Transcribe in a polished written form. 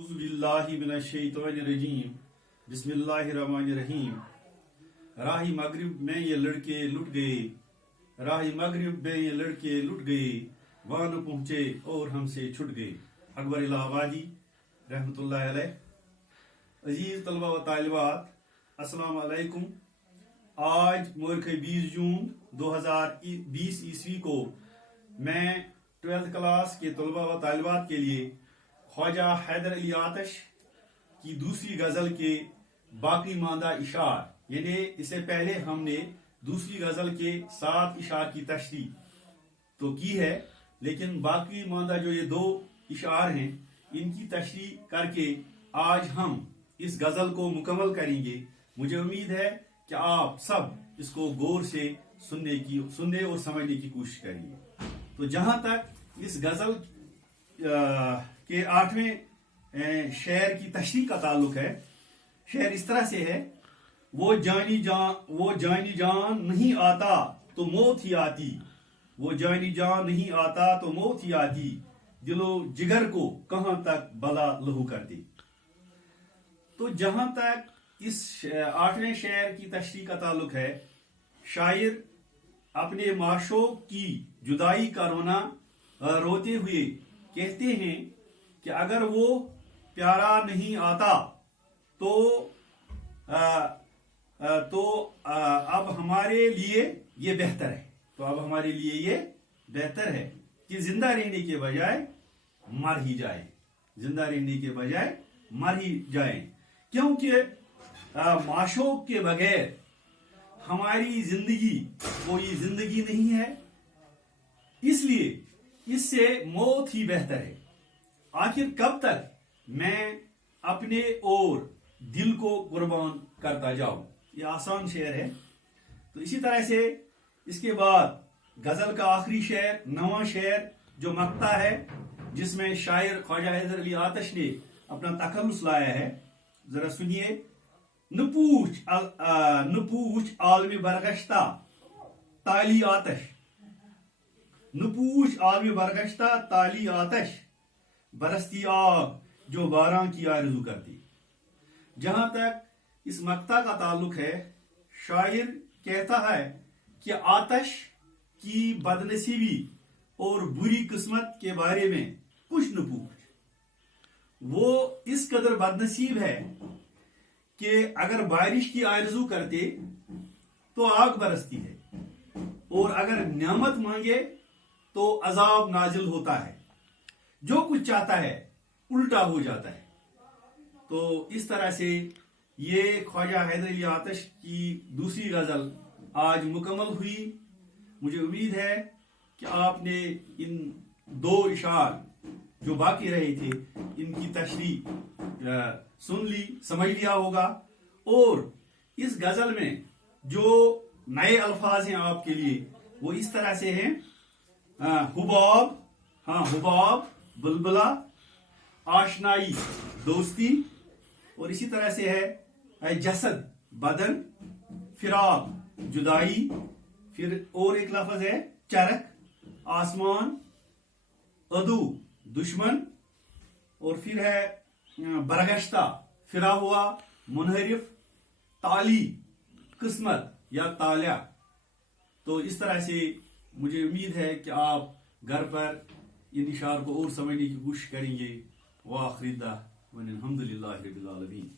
बिस्मिल्लाहिर्रहमानिर्रहीम। बिस्मिल्लाहिर्रहमानिर्रहीम। राह मगरिब में ये लड़के लुट गए, राह मगरिब में ये लड़के लुट गए, वहां न पहुंचे और हमसे छुट गए। अकबर इलाहाबादी रहमतुल्लाह अलैह। अजीज तलबा व तालिबात, अस्सलाम वालेकुम। आज मोरख 20 जून 2020 ईस्वी को मैं 12th क्लास के तलबा व तालिबात के लिए ख्वाजा हैदर अली आतिश की दूसरी गजल के बाकी मांदा इशार, यानी इससे पहले हमने दूसरी गजल के 7 इशार की तशरीह तो की है, लेकिन बाकी मांदा जो ये 2 इशार हैं इनकी तशरीह करके आज हम इस गजल को मुकम्मल करेंगे। मुझे उम्मीद है कि आप सब इसको गौर से सुनने और समझने की कोशिश करेंगे। तो जहां तक इस गजल के 8वें शेर की तशरीह का ताल्लुक है, शेर इस तरह से है, वो जानी जान नहीं आता तो मौत ही आती, वो जानी जान नहीं आता तो मौत ही आती, दिलो जिगर को कहां तक बला लहू करती। तो जहां तक इस 8वें शेर की तशरीह का ताल्लुक है, शायर अपने माशूक की जुदाई का रोना रोते हुए कहते हैं कि अगर वो प्यारा नहीं आता तो अब हमारे लिए ये बेहतर है, तो अब हमारे लिए ये बेहतर है कि जिंदा रहने के बजाय मर ही जाए, जिंदा रहने के बजाय मर ही जाए, क्योंकि माशूक के बगैर हमारी जिंदगी कोई जिंदगी नहीं है, इसलिए इससे मौत ही बेहतर है। आखिर कब तक मैं अपने और दिल को कुर्बान करता जाऊं। ये आसान शेर है। तो इसी तरह से इसके बाद गजल का आखिरी शेर, 9वां शेर जो मक्ता है, जिसमें शायर ख्वाजा हैदर अली आतिश ने अपना तखल्लुस लाया है, जरा सुनिए। नपूछ आलमी बरगश्ता ताली आतिश, नपूछ आलमी बरगश्ता ताली आतिश, बरसती आग जो बारां की आरज़ू करती। जहां तक इस मक्ता का ताल्लुक है, शायर कहता है कि आतिश की बदनसीबी और बुरी किस्मत के बारे में कुछ न पूछ। वो इस कदर बदनसीब है कि अगर बारिश की आरज़ू करते तो आग बरसती है, और अगर नेमत मांगे तो अजाब नाजिल होता है, जो कुछ चाहता है उल्टा हो जाता है। तो इस तरह से ये ख्वाजा हैदर अली आतिश की दूसरी गजल आज मुकम्मल हुई। मुझे उम्मीद है कि आपने इन 2 इशार जो बाकी रहे थे इनकी तशरीह सुन ली, समझ लिया होगा। और इस गजल में जो नए अल्फाज हैं आपके लिए, वो इस तरह से हैं, हुबाब, हुबाब बुलबुला, आशनाई दोस्ती, और इसी तरह से है जसद बदन, फिराक जुदाई, फिर और एक लफ्ज है चरक, आसमान, अदू दुश्मन, और फिर है बरगश्ता फिरा हुआ, मुनहरिफ, ताली किस्मत या ताल्या। तो इस तरह से मुझे उम्मीद है कि आप घर पर इन इशार को और समझने की कोशिश करेंगे। व आखिर दाअवाना अनिल हम्दुलिल्लाहि रब्बिल आलमीन।